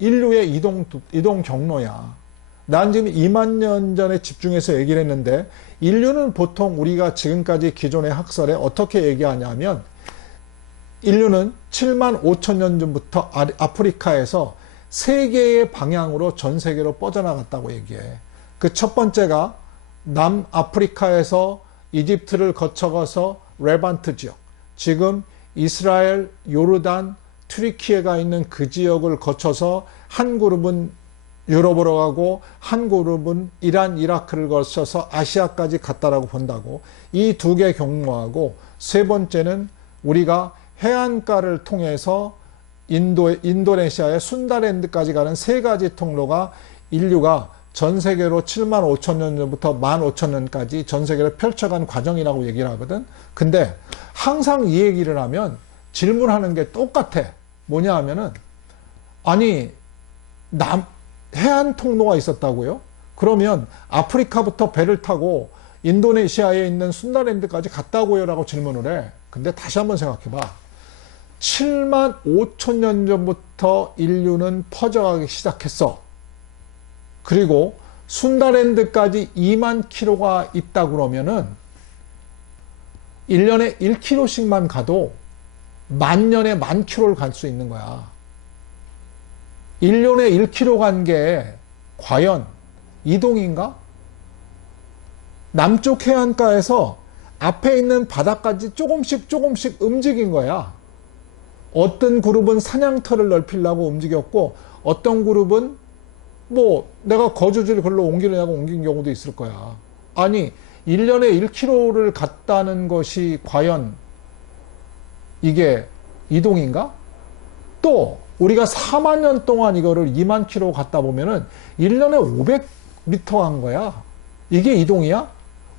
인류의 이동 경로야. 난 지금 2만 년 전에 집중해서 얘기를 했는데, 인류는 보통 우리가 지금까지 기존의 학설에 어떻게 얘기하냐면, 인류는 7만 5천 년 전부터 아프리카에서 세 개의 방향으로 전 세계로 뻗어나갔다고 얘기해. 그 첫 번째가 남아프리카에서 이집트를 거쳐가서 레반트 지역, 지금 이스라엘, 요르단, 튀르키예가 있는 그 지역을 거쳐서 한 그룹은 유럽으로 가고 한 그룹은 이란, 이라크를 거쳐서 아시아까지 갔다라고 본다고. 이 두 개 경로하고, 세 번째는 우리가 해안가를 통해서 인도네시아의 순다랜드까지 가는 세 가지 통로가 인류가 전 세계로 7만 5천 년 전부터 1만 5천 년까지 전 세계를 펼쳐간 과정이라고 얘기를 하거든. 근데 항상 이 얘기를 하면 질문하는 게 똑같아. 뭐냐 하면은, 아니, 해안 통로가 있었다고요? 그러면 아프리카부터 배를 타고 인도네시아에 있는 순다랜드까지 갔다고요? 라고 질문을 해. 근데 다시 한번 생각해봐. 7만 5천 년 전부터 인류는 퍼져가기 시작했어. 그리고 순다랜드까지 2만 킬로가 있다 그러면은 1년에 1킬로씩만 가도 만 년에 1만 킬로를 갈 수 있는 거야. 1년에 1킬로 간 게 과연 이동인가? 남쪽 해안가에서 앞에 있는 바다까지 조금씩 움직인 거야. 어떤 그룹은 사냥터를 넓히려고 움직였고, 어떤 그룹은 뭐 내가 거주지를 글로 옮기려고 옮긴 경우도 있을 거야. 아니, 1년에 1km를 갔다는 것이 과연 이게 이동인가? 또 우리가 4만 년 동안 이거를 2만 km 갔다 보면은 1년에 500m 간 거야. 이게 이동이야?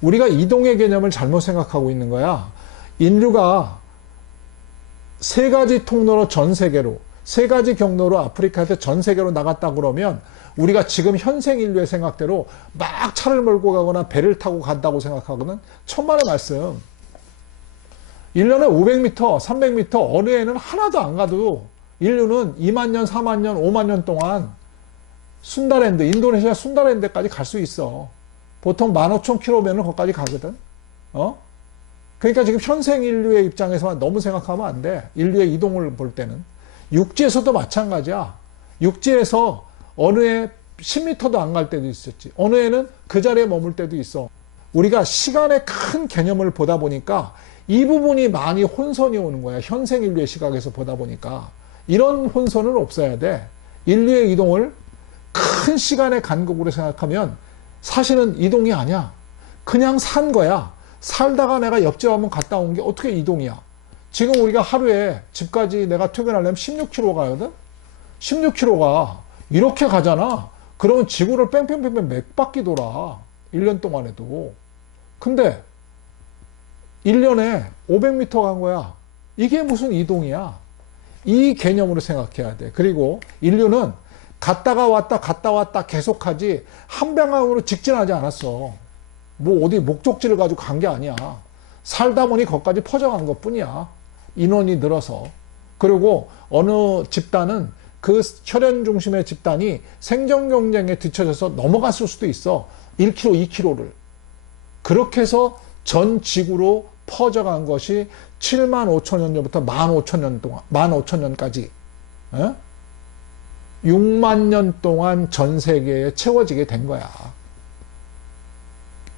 우리가 이동의 개념을 잘못 생각하고 있는 거야. 인류가 세 가지 통로로 전 세계로, 세 가지 경로로 아프리카에서 전 세계로 나갔다 그러면 우리가 지금 현생 인류의 생각대로 막 차를 몰고 가거나 배를 타고 간다고 생각하거든. 천만의 말씀. 1년에 500m, 300m 어느 애는 하나도 안 가도 인류는 2만 년, 4만 년, 5만 년 동안 순다랜드, 인도네시아 순다랜드까지 갈 수 있어. 보통 15,000km면 거기까지 가거든. 그러니까 지금 현생 인류의 입장에서만 너무 생각하면 안 돼. 인류의 이동을 볼 때는. 육지에서도 마찬가지야. 육지에서 어느 애 10m도 안 갈 때도 있었지. 어느 애는 그 자리에 머물 때도 있어. 우리가 시간의 큰 개념을 보다 보니까 이 부분이 많이 혼선이 오는 거야. 현생 인류의 시각에서 보다 보니까. 이런 혼선은 없어야 돼. 인류의 이동을 큰 시간의 간격으로 생각하면 사실은 이동이 아니야. 그냥 산 거야. 살다가 내가 옆집 한번 갔다 온 게 어떻게 이동이야. 지금 우리가 하루에 집까지 내가 퇴근하려면 16km 가거든. 16km가 이렇게 가잖아. 그러면 지구를 뺑뺑뺑뺑 몇 바퀴 돌아. 1년 동안 해도. 근데 1년에 500m 간 거야. 이게 무슨 이동이야. 이 개념으로 생각해야 돼. 그리고 인류는 갔다가 왔다 계속하지 한 방향으로 직진하지 않았어. 뭐 어디 목적지를 가지고 간 게 아니야. 살다 보니 거기까지 퍼져간 것 뿐이야. 인원이 늘어서. 그리고 어느 집단은 그 혈연 중심의 집단이 생존 경쟁에 뒤처져서 넘어갔을 수도 있어. 1km, 2km를. 그렇게 해서 전 지구로 퍼져간 것이 7만 5천 년 전부터 1만 5천 년 동안, 1만 5천 년까지 6만 년 동안 전 세계에 채워지게 된 거야.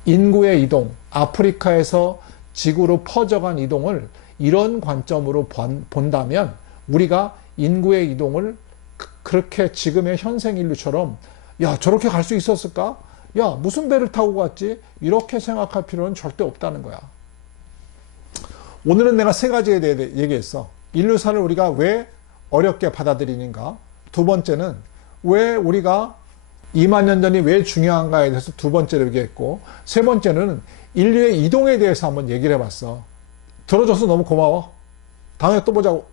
인구의 이동, 아프리카에서 지구로 퍼져간 이동을 이런 관점으로 본다면 우리가 인구의 이동을 그렇게 지금의 현생 인류처럼 야 저렇게 갈 수 있었을까? 야 무슨 배를 타고 갔지? 이렇게 생각할 필요는 절대 없다는 거야. 오늘은 내가 세 가지에 대해 얘기했어. 인류사를 우리가 왜 어렵게 받아들이는가? 두 번째는 왜 우리가 2만 년 전이 왜 중요한가에 대해서 두 번째로 얘기했고, 세 번째는 인류의 이동에 대해서 한번 얘기를 해봤어. 들어줘서 너무 고마워. 다음에 또 보자고.